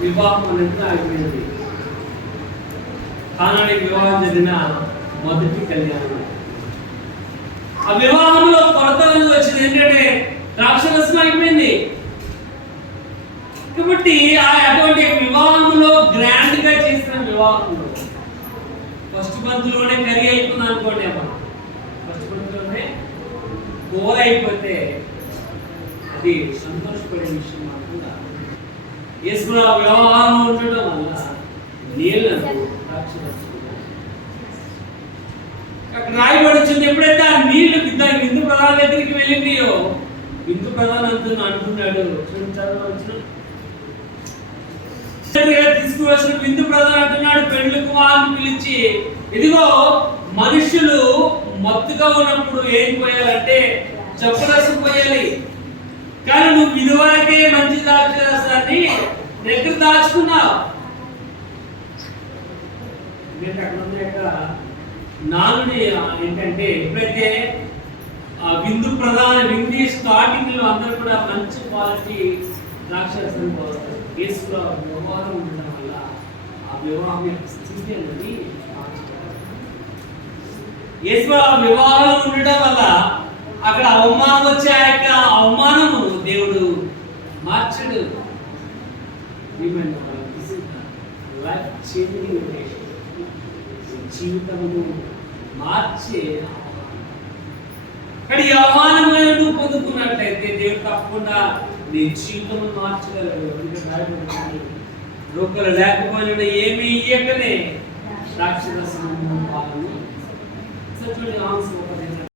వివాహం అనేది ఆగిపోయింది. కానానికి వివాహం జరిగిన మొదటి కళ్యాణం. ఆ వివాహంలో కొరత వచ్చింది ఏంటంటే ద్రాక్షరసం అయిపోయింది. కాబట్టి అటువంటి వివాహంలో గ్రాండ్ గా చేసిన వివాహంలో ఫస్ట్ బంతులోనే కరి అయిపోయింది అనుకోండి. అప్పుడు ఫస్ట్ బంతులోనే కూర అయిపోతే అది సంతోషపడే విషయం మాత్రం యేసుప్రభు వివాహం ఉండటం వల్ల నీళ్లను అక్కడ రాయబడి వచ్చింది. ఎప్పుడైతే ఆ నీళ్లు విందు ప్రధాన దగ్గరికి వెళ్ళిందియో విందు ప్రధాన అంటున్నాడు తీసుకువచ్చిన విందు ప్రధాన అంటున్నాడు పెండ్లి కుమారుని పిలిచి, ఇదిగో మనుషులు మత్తుగా ఉన్నప్పుడు ఏం పోయాలంటే చెప్పరసం పోయాలి, కానీ నువ్వు ఇదివరకే మంచి ద్రాక్షరసాన్ని దగ్గర దాచుకున్నావు. అక్కడ నాలుగు ఏంటంటే ఎప్పుడైతే విందు స్టార్టింగ్ లో అందరూ కూడా మంచి క్వాలిటీ ద్రాక్షరసం పోస్తారు. యేసులో వ్యవహారం ఉండడం వల్ల ఆ వివాహం యొక్క స్థితి అనేది యేసులో వివాహం ఉండడం వల్ల అక్కడ అవమానం వచ్చే ఆ యొక్క అవమానము దేవుడు మార్చడు. జీవితము మార్చే కానీ ఈ అవమానమైన నువ్వు పొందుకున్నట్లయితే దేవుడు తప్పకుండా నీ జీవితం మార్చగలరు. రూపాయలు లేకపోయినా ఏమి ఇయ్యకనే ద్రాక్షరసం వాళ్ళని